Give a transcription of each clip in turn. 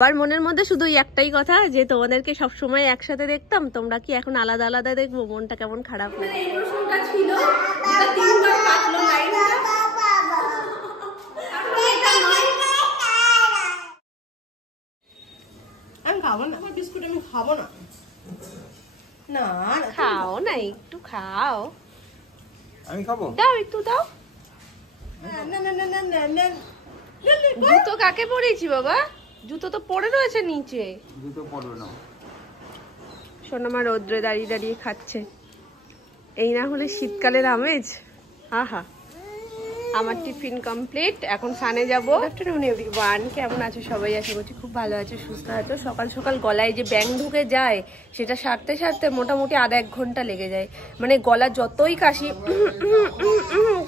আমার মনের মধ্যে শুধু একটাই কথা যে তোমাদেরকে সব সময় একসাথে দেখতাম, তোমরা কি এখন আলাদা আলাদা দেখবো? মনটা কেমন খারাপ লাগে। এই প্রশ্নটা ছিল যেটা তিনবার কাটলো লাইনটা। আমি খাবো না, আমার বিস্কুট আমি খাবো না। না খাও না, একটু খাও। আমি খাবো, দাও একটু দাও। না না না না না না। জুতো কাকে পরেছি বাবা? জুতো তো পড়ে রয়েছে নিচে। জুতো পরবে না। সোনামা রোদ্রে দাঁড়িয়ে দাঁড়িয়ে খাচ্ছে। এই না হলে শীতকালের আমেজ। আহা, আমার টিফিন কমপ্লিট, এখন সানে যাবো। গুড আফটারনুন এভরিওয়ান, কেমন আছো সবাই? আশা করছি খুব ভালো আছো, সুস্থ আছো। সকাল সকাল গলায় যে ব্যাং ঢুকে যায় সেটা সারতে সারতে মোটামুটি আধা এক ঘন্টা লেগে যায়। মানে গলা যতই কাশি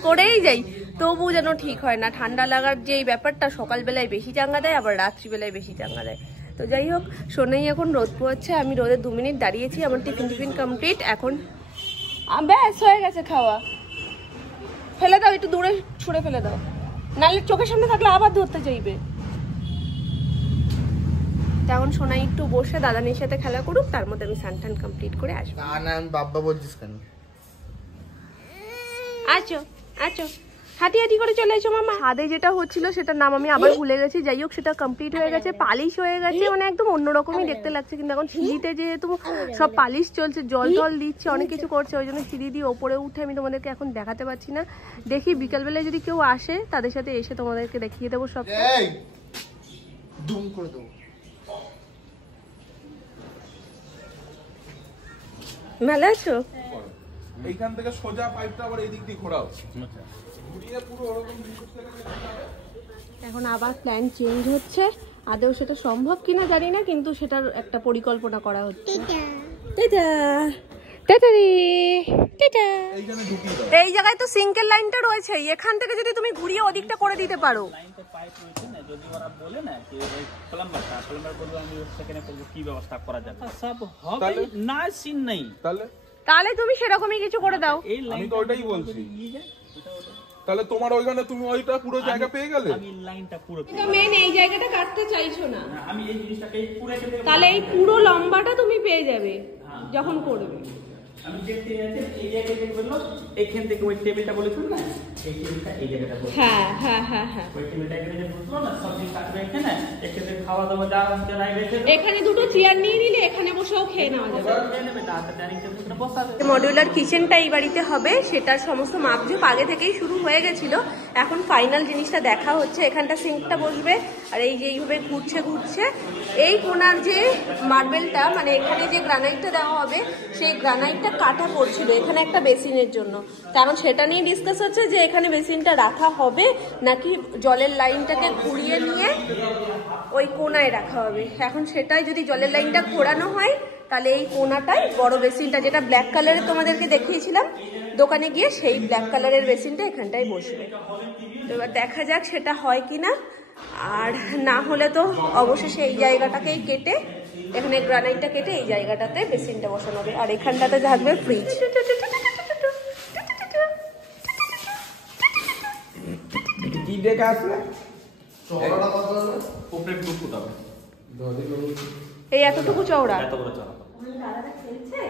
করেই যাই তবু যেন ঠিক হয় না। ঠান্ডা লাগার যে এই ব্যাপারটা সকালবেলায় বেশি চাঙ্গা দেয়, আবার রাত্রিবেলায় বেশি চাঙ্গা দেয়। তো যাই হোক, সোনাই এখন রোদ পোয়াচ্ছে, আমি রোদে 2 মিনিট দাঁড়িয়েছি। আমার টিফিন কমপ্লিট, এখন ব্যাস হয়ে গেছে খাওয়া। ফেলে দাও, একটু দূরে ছুঁড়ে ফেলে দাও, নাহলে চোখের সামনে থাকলে আবার ধরতে চাইবে। তখন সোনাই একটু বসে দাদানির সাথে খেলা করুক, তার মধ্যে আমি সানটান কমপ্লিট করে আসবো। না না, আমি বাবা বলছিস কেন? আছো আছো, হাঁটি হাঁটি করে চলে এসো মামা। ছাদে যেটা হচ্ছিল সেটার নাম আমি আবার ভুলে গেছি। যাই হোক, সেটা কমপ্লিট হয়ে গেছে, পালিশ হয়ে গেছে, মানে একদম অন্যরকমই দেখতে লাগছে। কিন্তু এখন সিঁড়িতে যেহেতু সব পালিশ চলছে, জল টল দিচ্ছে, অনেক কিছু করছে, ওই জন্য সিঁড়ি দিয়ে ওপরে উঠে আমি তোমাদেরকে এখন দেখাতে পারছি না। দেখি বিকালবেলায় যদি কেউ আসে তাদের সাথে এসে তোমাদেরকে দেখিয়ে দেবো সব। দুম করে দেবো। ভালো আছো? এইখান থেকে সোজা পাইপটা আবার এই দিক দিয়ে ঘোরাও, ঘুরিয়ে পুরো ওরকম। এখন আবার প্ল্যান চেঞ্জ হচ্ছে, আদৌ সেটা সম্ভব কিনা জানি না, কিন্তু সেটার একটা পরিকল্পনা করা হচ্ছে। এই জায়গায় তো সিঙ্কেল লাইনটা রয়েছে, এখান থেকে যদি তুমি ঘুরিয়ে ওদিকটা করে দিতে পারো। যদি ওরা বলে না যে ওই প্লাম্বার বলবে আমি সেখানে করব, কি ব্যবস্থা করা যাবে সব হবে না, সিন নেই। তাহলে তুমি সেরকমই কিছু করে দাও। আমি তো ওইটাই বলছি। তাহলে তোমার ওইখানে তুমি ওইটা পুরো জায়গা পেয়ে গেলে। আমি লাইনটা পুরো কিন্তু মেইন এই জায়গাটা কাটতে চাইছো না, আমি এই জিনিসটাকে পুরো কেটে দেব। তাহলে এই পুরো লম্বাটা তুমি পেয়ে যাবে যখন করবে। আমি দেখতে যাচ্ছি এই জায়গাটা বললো, এখান থেকে ওই টেবিলটা বলেছিল না, এই টেবিলটা এই জায়গাটা বললো। হ্যাঁ হ্যাঁ হ্যাঁ হ্যাঁ, ওই টেবিলটা এখানে যে বললো না, সব জিনিস কাটবে এখানে, এখানে খাওয়া দাওয়া যা আছে রাইট। এখানে দুটো চেয়ার নিয়ে নিলে এখানে বসেও খেয়ে নেওয়া যাবে। মডিউলার কিচেনটা এই বাড়িতে হবে, সেটার সমস্ত মাপঝোপ আগে থেকেই শুরু হয়ে গেছিল। এখন ফাইনাল জিনিসটা দেখা হচ্ছে। এখানটা সিঙ্কটা বসবে, আর এই যে এইভাবে ঘুরছে ঘুরছে এই কোনার যে মার্বেলটা, মানে এখানে যে গ্রানাইটটা দেওয়া হবে সেই গ্রানাইটটা কাটা পড়ছিল এখানে একটা বেসিনের জন্য। কারণ সেটা নিয়ে ডিসকাস হচ্ছে যে এখানে বেসিনটা রাখা হবে নাকি জলের লাইনটাকে ঘুরিয়ে নিয়ে ওই কোনায় রাখা হবে। এখন সেটাই যদি জলের লাইনটা ঘোরানো হয় তাহলে এই কোনাটাই বড় বেসিনটা, যেটা ব্ল্যাক কালারের তোমাদেরকে দেখিয়েছিলাম দোকানে গিয়ে, সেই ব্ল্যাক কালারের বেসিনটা এখানটায় বসবে। তো এবার দেখা যাক সেটা হয় কিনা, আর না হলে তো অবশেষে এই জায়গাটাকেই কেটে, এখানে গ্রানাইটটা কেটে এই জায়গাটাতে বেসিনটা বসানো হবে, আর এখানটাতে থাকবে ফ্রিজ। কি দেখে আসলে এই এতটুকু চওড়া। দাদাটা খেলছে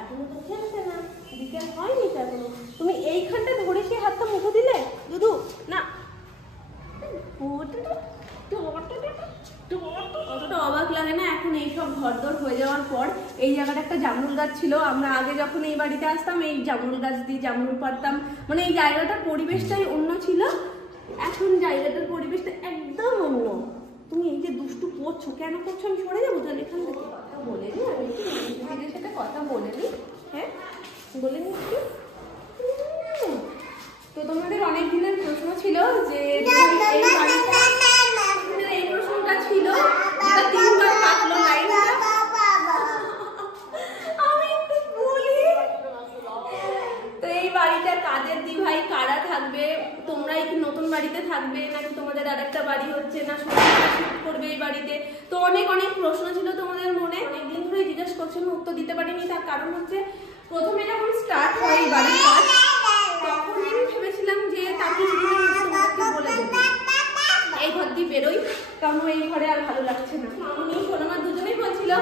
এখনো তো খেলছে না, বিকেল হয়নি তো এখনো। তুমি এইখানটা ধরে সেই হাতটা মুখে দিলে দুদু না, অতটা অবাক লাগে না এখন এইসব ঘরদোর হয়ে যাওয়ার পর। এই জায়গাটা একটা জামরুল গাছ ছিল, আমরা আগে যখন এই বাড়িতে আসতাম এই জামরুল গাছ দিয়ে জামরুল পাড়তাম, মানে এই জায়গাটার পরিবেশটাই অন্য ছিল। এখন জায়গাটার পরিবেশটা একদম অন্য। তুমি এই যে দুষ্টু করছো, কেন করছো? আমি সরে যাবো তাহলে এখান থেকে। কথা বলে নি, আমি দিদির সাথে কথা বলে নি। হ্যাঁ বলে নি। তো তোমাদের অনেক দিনের প্রশ্ন ছিল যে এই প্রশ্নটা ছিল যেটা তিনবার কাটলো লাইনটা। আমি একটু বলি, তো এই বাড়িটার কাজের দিভাই কারা থাকবে? তোমরাই কি নতুন বাড়িতে থাকবে নাকি তোমাদের আরেকটা বাড়ি হচ্ছে, না শিফট করবে এই বাড়িতে? তো অনেক অনেক প্রশ্ন ছিল তোমাদের মনে, অনেকদিন ধরে জিজ্ঞেস করছেন, উত্তর দিতে পারিনি। তার কারণ হচ্ছে প্রথমে যখন স্টার্ট হয় এই বাড়ির কাজ তখন আমি ভেবেছিলাম যে তার কিছুদিনের মধ্যে তোমাদেরকে বলে দেবো, এই ঘর দিয়ে বেরোই কারণ এই ঘরে আর ভালো লাগছে না। মামনি সোনামা দুজনেই বলছিল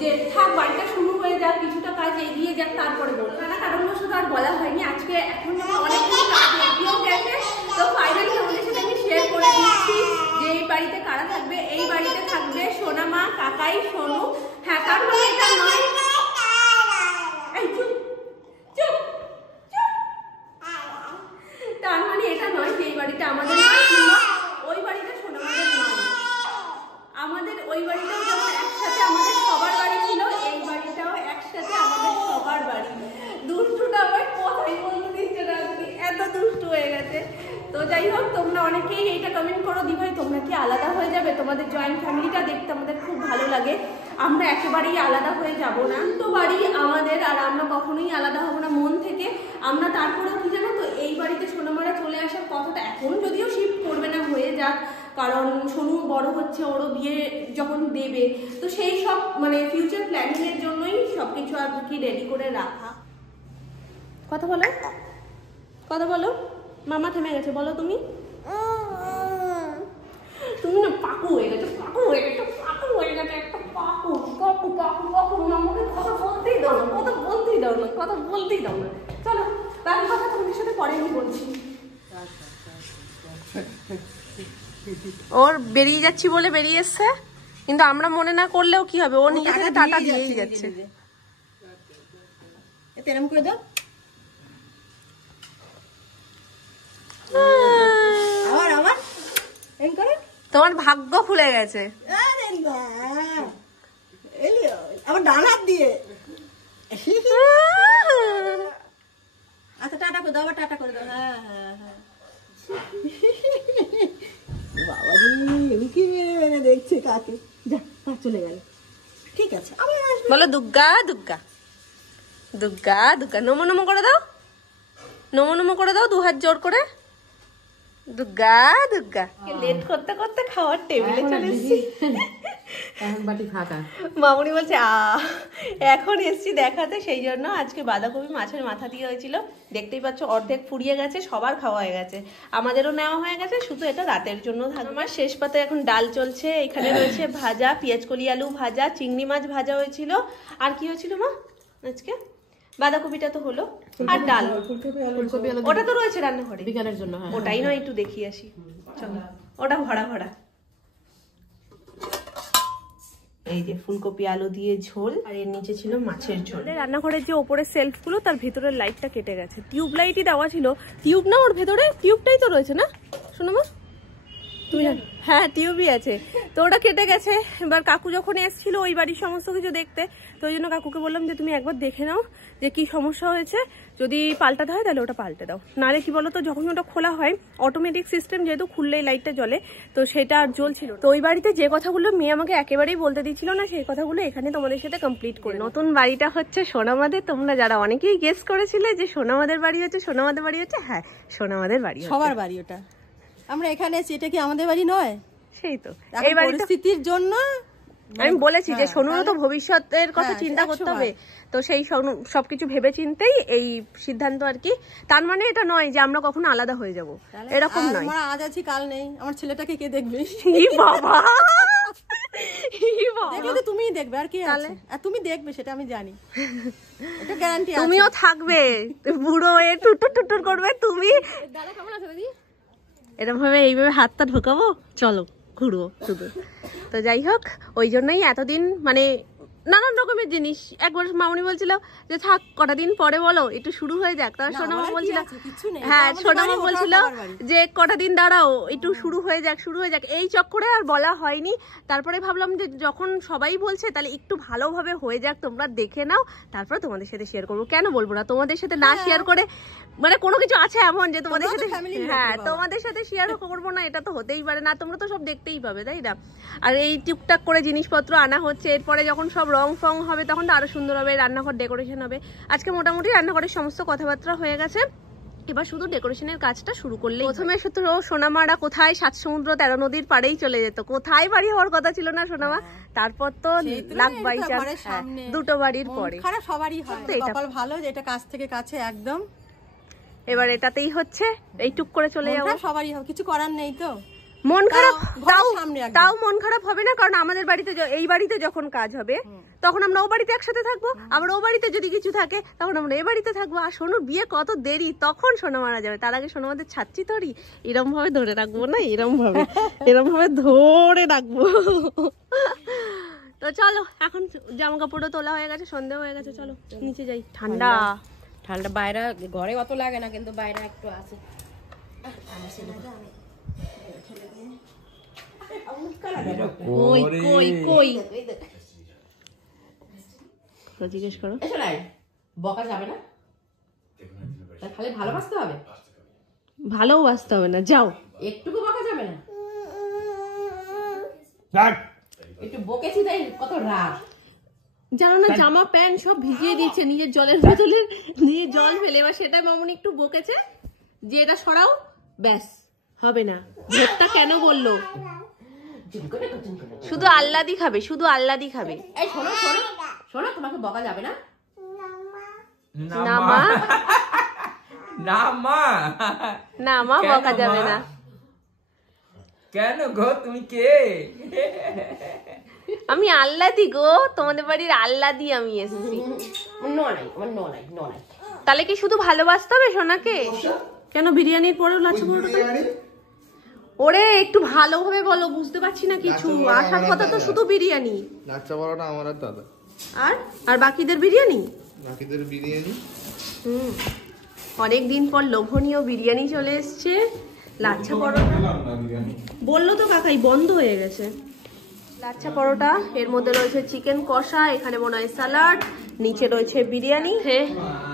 যে থাক বাড়িটা শুরু হয়ে যাক, কিছুটা কাজ এগিয়ে যাক, তারপরে বলবো। নানা কারণবশত আর বলা হয়নি। আজকে এখন অনেক কিছু কাজ এগিয়েও গেছে, তো ফাইনালি তোমাদের সাথে আমি শেয়ার করে দিচ্ছি যে এই বাড়িতে কারা থাকবে। এই বাড়িতে থাকবে সোনামা, কাকাই, সোনু। হ্যাঁ, তার মানে এটা নয়, এই চুপ চুপ চুপ, তার মানে এটা নয় যে এই বাড়িটা আমাদের নয় কিংবা ওই বাড়িটা সোনামাদের নয়। আমাদের ওই বাড়িটাও যেমন একসাথে আমাদের সবার বাড়ি ছিল, এই বাড়িটাও একসাথে আমাদের সবার বাড়ি। দুষ্টুটা আমার কথাই বলতে দিচ্ছে না, এত দুষ্টু হয়ে গেছে। তো যাই হোক, তোমরা অনেকেই এইটা কমেন্ট করো, দি ভাই তোমরা কি আলাদা হয়ে যাবে? তোমাদের জয়েন্ট ফ্যামিলিটা দেখতে আমাদের খুব ভালো লাগে। আমরা একেবারেই আলাদা হয়ে যাব না, তো বাড়ি আমাদের, আর আমরা কখনোই আলাদা হব না মন থেকে। আমরা তারপরেও কি জানো তো, এই বাড়িতে সোনামারা চলে আসার কথাটা এখন যদিও শিফট করবে না, হয়ে যাক, কারণ সোনু বড় হচ্ছে, ওরও বিয়ে যখন দেবে, তো সেই সব মানে ফিউচার প্ল্যানিং এর জন্যই সবকিছু আর কি রেডি করে রাখা। কথা বলো, কথা বলো। মামা থেমে গেছে, বলো তুমি। তুমি না পাকু হয়ে গেছো, পাকু হয়ে গেছো, পাকু হয়ে গেছে, একটা পাকু পাকু পাকু পাকু। মামাকে কথা বলতেই দাও না, কথা বলতেই দাও না, কথা বলতেই দাও না। চলো, বাকি কথা তোমাদের সাথে পরে আমি বলছি। ওর বেরিয়ে যাচ্ছি বলে বেরিয়ে এসছে, কিন্তু আমরা মনে না করলেও কি হবে, ও নিজে থেকে টাটা দিয়েই যাচ্ছে। এরকম করে দাও, আবার আবার এম করে। তোমার ভাগ্য খুলে গেছে। আরে না, আবার ডান হাত দিয়ে। আচ্ছা, টাটা করে দাও, আবার টাটা করে দাও। হ্যাঁ হ্যাঁ হ্যাঁ, বাবা রে, কি মেরে দেখছে কাকে। যা, চলে গেল, ঠিক আছে, আবার আসবে। বলো দুর্গা দুর্গা দুর্গা দুর্গা, নমো নমো করে দাও, নমো নমো করে দাও, 2 হাত জোর করে। দুর্গা দুর্গা। লেট করতে করতে খাওয়ার টেবিলে চলে এসেছি, এখন বাটি ফাঁকা। মামুনি বলছে এখন এসছি দেখাতে, সেই জন্য আজকে বাঁধাকপি মাছের মাথা দিয়ে হয়েছিল। দেখতেই পাচ্ছ অর্ধেক ফুরিয়ে গেছে, সবার খাওয়া হয়ে গেছে, আমাদেরও নেওয়া হয়ে গেছে, শুধু এটা রাতের জন্য থাকবে। আমার শেষ পাতে এখন ডাল চলছে, এখানে রয়েছে ভাজা, পেঁয়াজকলি আলু ভাজা, চিংড়ি মাছ ভাজা হয়েছিল। আর কি হয়েছিল মা আজকে? বাঁধাকপিটা তো হলো, আর ডাল, ওটা তো রয়েছে রান্নাঘরে বিকালের জন্য। ওটাই নয়, একটু দেখিয়ে আসি, চলো। ওটা ভরা ভরা, এই যে ফুলকপি আলু দিয়ে ঝোল, আর এর নিচে ছিল মাছের ঝোল। রান্নাঘরের যে ওপরের সেলফ গুলো, তার ভেতরের লাইটটা কেটে গেছে। টিউব লাইটই দেওয়া ছিল, টিউব না, ওর ভেতরে টিউবটাই তো রয়েছে না শোনো মা, তুমি জানো? হ্যাঁ, টিউবই আছে, তো ওটা কেটে গেছে। এবার কাকু যখন এসেছিল ওই বাড়ির সমস্ত কিছু দেখতে, তো ওই জন্য কাকুকে বললাম যে তুমি একবার দেখে নাও যে কি সমস্যা হয়েছে, যদি পাল্টাতে হয় তাহলে ওটা পাল্টে দাও। নাহলে কি বলতো, যখন ওটা খোলা হয় অটোমেটিক সিস্টেম, যেহেতু খুললেই লাইটটা জ্বলে, তো সেটা আর জ্বলছিল। তো ওই বাড়িতে যে কথাগুলো মেয়ে আমাকে একেবারেই বলতে দিচ্ছিল না, সেই কথাগুলো এখানে তোমাদের সাথে কমপ্লিট করে। নতুন বাড়িটা হচ্ছে সোনামাদের। তোমরা যারা অনেকেই গেস করেছিলে যে সোনামাদের বাড়ি হচ্ছে, সোনামাদের বাড়ি হচ্ছে, হ্যাঁ সোনামাদের বাড়ি, সবার বাড়ি ওটা। আমরা এখানে আছি, এটা কি আমাদের বাড়ি নয়? সেই তো, এই পরিস্থিতির জন্য আমি বলেছি যে সোনুরও তো ভবিষ্যতের কথা চিন্তা করতে হবে, তো সেই সবকিছু ভেবে চিন্তেই এই সিদ্ধান্ত আর কি। তার মানে এটা নয় যে আমরা কখনো আলাদা হয়ে যাব, এরকম নয়। আমরা আজ আছি কাল নেই, আমার ছেলেটাকে কে দেখবে? বাবা, দেখলে তো তুমিই দেখবে, আর কি আছে? আর তুমি দেখবে সেটা আমি জানি, এটা গ্যারান্টি আছে। তুমিও থাকবে, বুড়ো হয়ে টুটুর টুটুর করবে তুমি। দাদা কেমন আছে দিদি? এরকম ভাবে এইভাবে হাতটা ঢোকাবো, চলো ঘুরবো শুধু। তো যাই হোক, ওই জন্যই এতদিন মানে নানান রকমের জিনিস। একবার মামনি বলছিল যে থাক কটা দিন পরে বলো, একটু শুরু হয়ে যাক। তারপর সোনামা বলছিল, হ্যাঁ সোনামা বলছিল যে কটা দিন দাঁড়াও, একটু শুরু হয়ে যাক, শুরু হয়ে যাক। এই চক্করে আর বলা হয়নি। তারপরে ভাবলাম যে যখন সবাই বলছে তাহলে একটু ভালোভাবে হয়ে যাক, তোমরা দেখে নাও, তারপরে তোমাদের সাথে শেয়ার করবো। কেন বলবো না, তোমাদের সাথে না শেয়ার করে মানে কোনো কিছু আছে এমন যে তোমাদের সাথে, হ্যাঁ তোমাদের সাথে শেয়ার করবো না, এটা তো হতেই পারে না। তোমরা তো সব দেখতেই পাবে, তাই না? আর এই টুকটাক করে জিনিসপত্র আনা হচ্ছে, এরপরে যখন সব রং ফং হবে তখন তো আরো সুন্দর হবে, রান্নাঘর ডেকোরেশন হবে। আজকে মোটামুটি রান্নাঘরের সমস্ত কথাবার্তা হয়ে গেছে, এবার শুধু ডেকোরেশনের কাজটা শুরু করলেই। প্রথমে শুধু সোনামারা কোথায় 7 সমুদ্র 13 নদীর পাড়েই চলে যেত, কোথায় বাড়ি হওয়ার কথা ছিল না সোনামা। তারপর তো লাখ বাই দুটো বাড়ির পরে খারাপ সবারই হয়, কপাল ভালো যে এটা কাছ থেকে কাছে একদম। এবার এটাতেই হচ্ছে, এই টুক করে চলে যাবো, সবারই হবে, কিছু করার নেই। তো মন খারাপ তাও সামনে একদম। তাও মন খারাপ হবে না, কারণ আমাদের বাড়িতে এই বাড়িতে যখন কাজ হবে তখন আমরা ও বাড়িতে একসাথে থাকবো, আবার ও বাড়িতে যদি কিছু থাকে তখন আমরা এ বাড়িতে থাকবো। আর সোনুর বিয়ে কত দেরি, তখন সোনা মারা যাবে, তার আগে সোনা আমাদের ছাড়ছি তোরই এরম ভাবে ধরে রাখবো না, এরম ভাবে ধরে রাখবো। তো চলো, এখন জামা কাপড়ও তোলা হয়ে গেছে, সন্ধে হয়ে গেছে, চলো নিচে যাই। ঠান্ডা ঠান্ডা বাইরে, ঘরে অত লাগে না, কিন্তু বাইরে একটু আছে। কই কই কই জিজ্ঞেস করো। এসো নাই, বকা যাবে না, খালি ভালোবাসতে হবে, ভালোবাসতে হবে না, যাও। একটুকু বকা যাবে না, একটু বকেছি তাই কত রাগ। জানো না, জামা প্যান্ট সব ভিজিয়ে দিয়েছে নিজের জলের বোতলে, নিয়ে জল ফেলে, এবার সেটা মামুনি একটু বকেছে যে এটা সরাও, ব্যাস হবে না। ভোটটা কেন বললো? শুধু আল্লাদি খাবে, শুধু আল্লাদি খাবে। এই শোনো শোনো শোনো, তোমাকে বকা যাবে না। না মা, না মা, না মা, কেন বকা যাবে মা? না। কেন গো, তুমি কে? আমি আল্লাদি গো, তোমাদের বাড়ির আল্লাদি আমি এসেছি। নয় আমার নয় নয়। তাহলে কি শুধু ভালোবাসতে হবে সোনাকে? কেন বিরিয়ানির পরেও লাচ্ছা পরোটা? ওরে একটু ভালোভাবে বলো, বুঝতে পারছি না কিছু। আসার কথা তো শুধু বিরিয়ানি, লাচ্ছা পরোটা আমার আর দাদা, আর বাকিদের বিরিয়ানি। বাকিদের বিরিয়ানি। অনেক দিন পর লোভনীয় বিরিয়ানি চলে এসছে, লাচ্ছা পরোটা। বললো তো কাকাই বন্ধ হয়ে গেছে। লাচ্ছা পরোটা, এর মধ্যে রয়েছে চিকেন কষা, এখানে মনে হয় স্যালাড, নিচে রয়েছে বিরিয়ানি,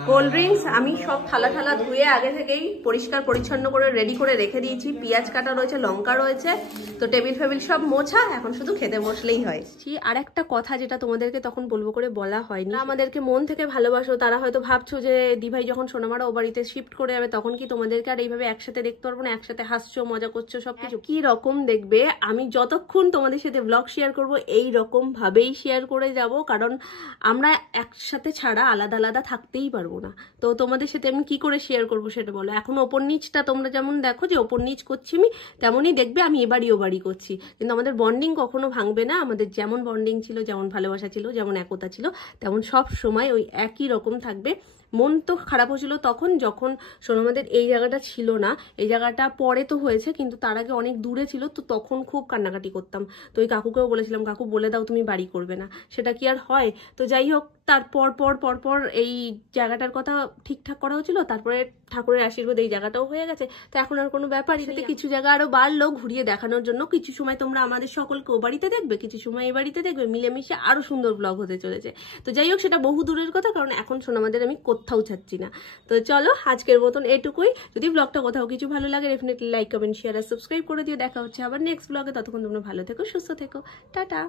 কোল্ড ড্রিঙ্কস। আমি সব থালা থালা ধুয়ে আগে থেকেই পরিষ্কার পরিচ্ছন্ন করে রেডি করে রেখে দিয়েছি। পেঁয়াজ কাটা রয়েছে, লঙ্কা রয়েছে, তো টেবিল ফেবিল সব মোছা, এখন শুধু খেতে বসলেই হয়। আর একটা কথা যেটা তোমাদেরকে তখন বলবো করে বলা হয়নি, আমাদেরকে মন থেকে ভালোবাসো, তারা হয়তো ভাবছো যে দিভাই যখন সোনামারা ও বাড়িতে শিফট করে যাবে তখন কি তোমাদেরকে আর এইভাবে একসাথে দেখতে পারবো না, একসাথে হাসছো, মজা করছো, সবকিছু কি রকম দেখবে। আমি যতক্ষণ তোমাদের সাথে ব্লগ শেয়ার করবো এই রকম ভাবেই শেয়ার করে যাব, কারণ আমরা একসাথে ছাড়া আলাদা আলাদা থাকতেই পারবো না। তো তোমাদের সাথে আমি কি করে শেয়ার করবো সেটা বলো। এখন ওপর নিচটা তোমরা যেমন দেখো যে ওপর নিচ করছি আমি, তেমনই দেখবে আমি এবারই ও বাড়ি করছি, কিন্তু আমাদের বন্ডিং কখনো ভাঙবে না। আমাদের যেমন বন্ডিং ছিল, যেমন ভালোবাসা ছিল, যেমন একতা ছিল, তেমন সব সময় ওই একই রকম থাকবে। মন তো খারাপ হয়েছিল তখন যখন সোনামাদের এই জায়গাটা ছিল না, এই জায়গাটা পরে তো হয়েছে, কিন্তু তার আগে অনেক দূরে ছিল, তো তখন খুব কান্নাকাটি করতাম। তো ওই কাকুকেও বলেছিলাম, কাকু বলে দাও তুমি বাড়ি করবে না, সেটা কি আর হয়? তো যাই হোক, তারপর পর এই জায়গাটার কথা ঠিকঠাক করা হচ্ছিল, তারপরে ঠাকুরের আশীর্বাদ এই জায়গাটাও হয়ে গেছে, তো এখন আর কোনো ব্যাপারই নেই। কিছু জায়গা আরো বাড়লো ঘুরিয়ে দেখানোর জন্য, কিছু সময় তোমরা আমাদের সকলকে ও বাড়িতে দেখবে, কিছু সময় এই বাড়িতে দেখবে, মিলেমিশে আরো সুন্দর ব্লগ হতে চলেছে। তো যাই হোক, সেটা বহু দূরের কথা, কারণ এখন সোনামাদের আমি কোথাও ছাড়ছি না। তো চলো আজকের মতন এটুকুই। যদি ব্লগটা কোথাও কিছু ভালো লাগে ডেফিনেটলি লাইক, কমেন্ট, শেয়ার আর সাবস্ক্রাইব করে দিও। দেখা হচ্ছে আবার নেক্সট ব্লগে, ততক্ষণ তোমরা ভালো থেকো, সুস্থ থেকো, টাটা।